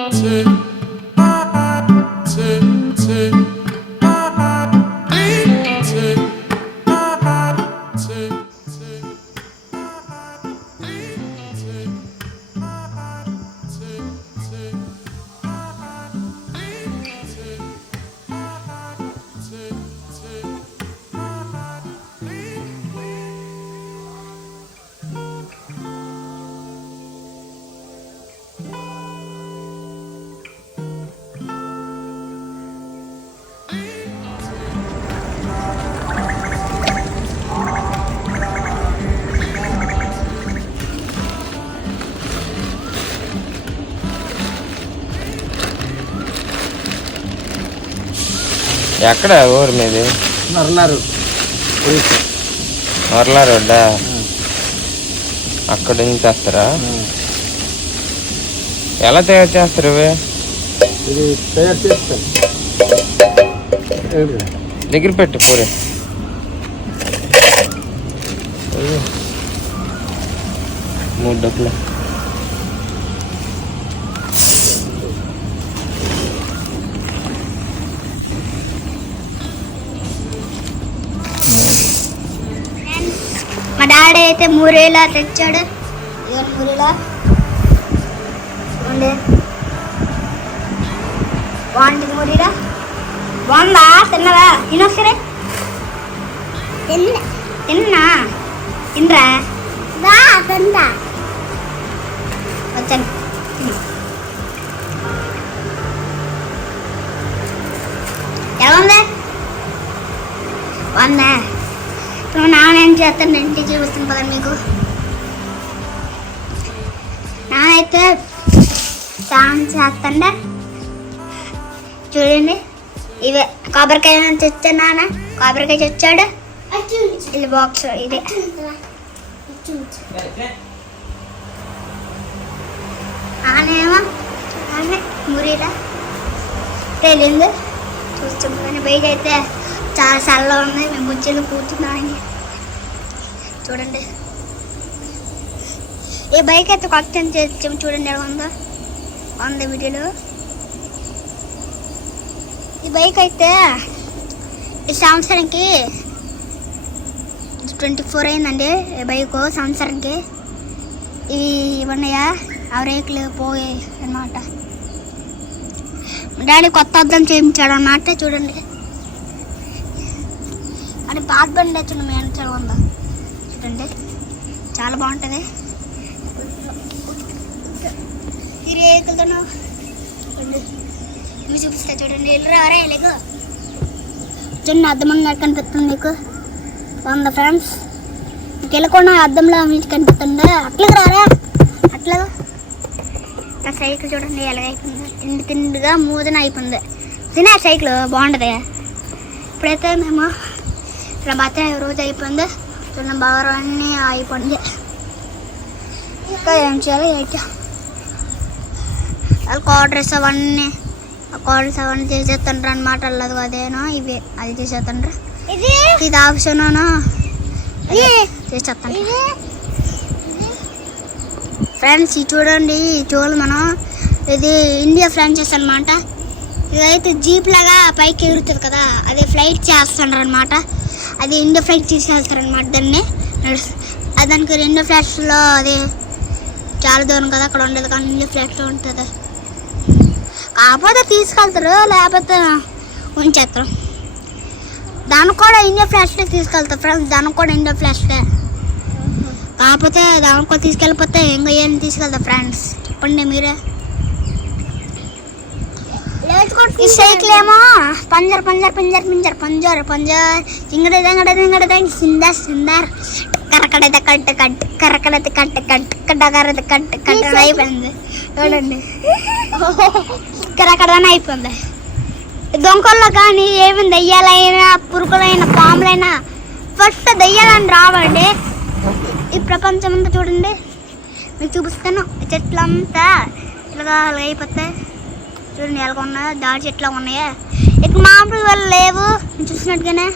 mountain ఎక్కడ ఊరు మీది? నర్లారు. వర్లా రోడ్డా? అక్కడ నుంచి తెస్తారా? ఎలా తయారు చేస్తారు ఇవి? ఇది తయారు చేస్తాను ఏంటి? దగ్గర పెట్టు పూరి. మూడు డబ్బులు. అయితే మూరేలా తెచ్చాడు ఇదిగో మూరేలా ఉండే బాగుంటుంది మూరేలా బాగుందా తిన్నదా తినొక్కరే తిన్న తిన్నా తినరా దా తిందా వచ్చాను తిను. ఎలా ఉందా బాగుందా ఇప్పుడు నాన్న ఏం చేస్తాను ఇంటికి చూపిస్తాను పదండి మీకు. నానైతే స్నానం చేస్తాండే. చూడండి. ఇవే కొబ్బరికాయ తెచ్చా నాన్న? కొబ్బరికాయ తెచ్చాడు. ఇది బాక్స్ ఇదే. నానేమో చూడండి మురిలా తెలియదు చూస్తాం కానీ బయట అయితే చాలా చల్లగా ఉంది. మేము బుజ్జిలు కూర్చున్నాం. చూడండి. ఈ బైక్ అయితే కొత్త చేసాము చూడండి ఎలా ఉందో. ఉంది వీడియోలో ఈ బైక్ అయితే ఈ సంవత్సరానికి ట్వంటీ ఫోర్ అయిందండి. ఈ బైక్ సంవత్సరానికి ఇవి ఉన్నాయా ఆ రేకులు పోయాయి అన్నమాట. డాడీ కొత్త అర్థం చేయించాడు అన్నమాట చూడండి. అని పాత బండి చూడండి మేము చాలా ఉందా. చూడండి చాలా బాగుంటుంది. ఈ రేకులతో ఇవి మీరు చూపిస్తా చూడండి. వెళ్ళి లేకు చూడండి అద్దమంగా కనిపిస్తుంది మీకు వంద ఫ్రెండ్స్. మీకు వెళ్ళకుండా అద్దంలో మీకు కనిపిస్తుంది? అట్లకి రారా? అట్లా నా సైకిల్ చూడండి ఎలాగైపోయింది తిండి తిండిగా మూదన అయిపోయింది. తినే సైకిల్ బాగుంటుంది. ఇప్పుడైతే మేము ఇలా మాత్రం రోజు అయిపోయింది. బాగా అన్నీ అయిపోయింది ఇంకా ఏం చేయాలి? ఏంటి? వాళ్ళ క్వార్టర్స్ అవన్నీ క్వార్టర్స్ అవన్నీ చేసేస్తుండ్రు అనమాట అల్లదు అదేనో ఇవి అది చేసేస్తుండ్రు ఇది? ఇది ఆప్షన్ చేసేస్తాను ఫ్రెండ్స్ ఇది చూడండి చూడాలి మనం ఇది ఇండియా ఫ్రాంచైజ్ అనమాట ఇదైతే జీప్ లాగా పైకి ఎగురుతుంది కదా అది ఫ్లైట్ చేస్తుండ్రు అనమాట అది ఇండో ఫ్లైట్ తీసుకెళ్తారు అనమాట దాన్ని అది దానికి రెండో ఫ్లాట్స్లో అది చాలా దూరం కదా అక్కడ ఉండదు కానీ ఇండియా ఫ్లాట్లో ఉంటుంది. కాకపోతే తీసుకెళ్తారు లేకపోతే ఉంచేస్తారు దానికి కూడా ఇండియా ఫ్లాట్స్లో తీసుకెళ్తారు ఫ్రెండ్స్ దానికి కూడా ఇండియా ఫ్లాట్స్లే కాకపోతే దానికి కూడా తీసుకెళ్ళిపోతే ఇంకా ఏం తీసుకెళ్తా ఫ్రెండ్స్ చెప్పండి మీరే. ఈ సైకిల్ ఏమో పంజర్ పంజర్ పంజర్ పింజర్ పంజర్ పంజర్. ఇంగడ దంగడ దింగడ దంగ్ సిందర్ సిందర్. కరకడత కట్ట కట్ కరకడత కట్ట కట్ కడగరద కట్ కట్ట అయిపోయింది. చూడండి. కరకడదని అయిపోయింది. దొంగల్లో కానీ ఏమి దయ్యాలైనా పురుగులైనా పాములైనా ఫస్ట్ దయ్యాలని రావండి. ఈ ప్రపంచం అంతా చూడండి. మీకు చూపిస్తాను. చెట్లంతా ఇలాగా అలాగ అయిపోతాయి. చూడండి ఎలా ఉన్నాయో దాడి చెట్లు ఉన్నాయా. ఇక్కడ మామిడి వల్ల లేవు. నేను చూసినట్టుగానే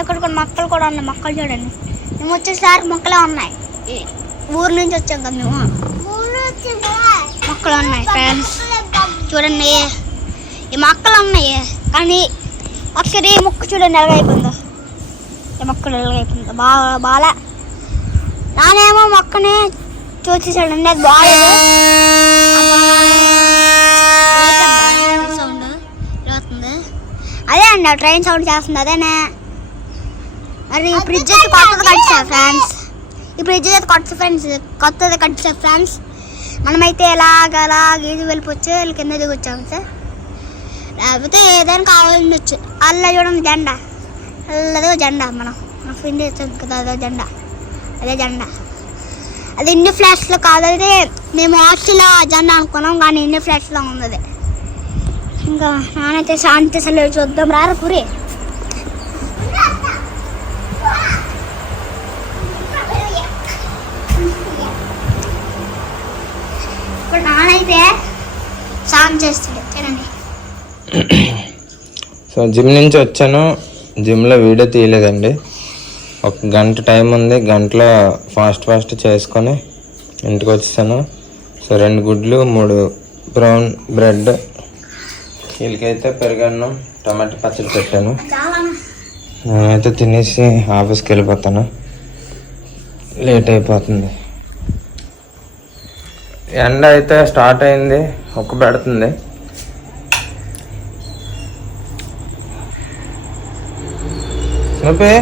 ఇక్కడ కొన్ని మొక్కలు కూడా ఉన్నాయి. మొక్కలు చూడండి. మేము వచ్చేసరికి మొక్కలే ఉన్నాయి. ఊరు నుంచి వచ్చాం కదా మేము. మొక్కలు ఉన్నాయి ఫ్రెండ్స్ చూడండి. ఈ మొక్కలు ఉన్నాయి. కానీ ఒకసారి ఈ మొక్క చూడండి ఎలాగైపోయిందో ఈ మొక్కలు ఎలాగైపోయిందో బాగా బాగా నానేమో మొక్కనే చూసేసాడండి. అది బాగాలేదు ఆ ట్రైన్ సౌండ్ చేస్తుంది అదేనే? మరి ఈ ఫ్రిడ్జ్ అయితే కొత్తది కట్టారు ఫ్రెండ్స్. ఈ ఫ్రిడ్జ్ అయితే కొత్త ఫ్రెండ్స్ కొత్తది కట్టారు ఫ్రెండ్స్. మనమైతే ఎలాగ అలాగ ఇది వెళ్ళిపోవచ్చు వీళ్ళ కింద దిగొచ్చాము సార్ లేకపోతే ఏదైనా కావాలండొచ్చు అల్ల చూడండి జెండా. అల్లదో జెండా మనం. ఫ్రెండ్ ఇస్తుంది కదా అదో జెండా. అదే జెండా. అది ఇండియా ఫ్లాట్స్లో కాదు అది మేము హాస్టల్లో జెండా అనుకున్నాం కానీ ఇండియా ఫ్లాట్స్లో ఉంది అది ఇంకా నానైతే శాంతి అసలు చూద్దాం. రారా పురి ఇప్పుడు నానైతే సాంగ్ చేస్తాడు తినండి. సో జిమ్ నుంచి వచ్చాను. జిమ్లో వీడియో తీయలేదండి. ఒక గంట టైం ఉంది. గంటలో ఫాస్ట్ ఫాస్ట్ చేసుకొని ఇంటికి వచ్చేసాను. సో రెండు గుడ్లు మూడు బ్రౌన్ బ్రెడ్ వీళ్ళకైతే పెరుగన్నం టమాటా పచ్చడి పెట్టాను. నేనైతే తినేసి ఆఫీస్కి వెళ్ళిపోతాను. లేట్ అయిపోతుంది. ఎండ అయితే స్టార్ట్ అయింది ఒక్క పెడుతుంది. స్నూపీ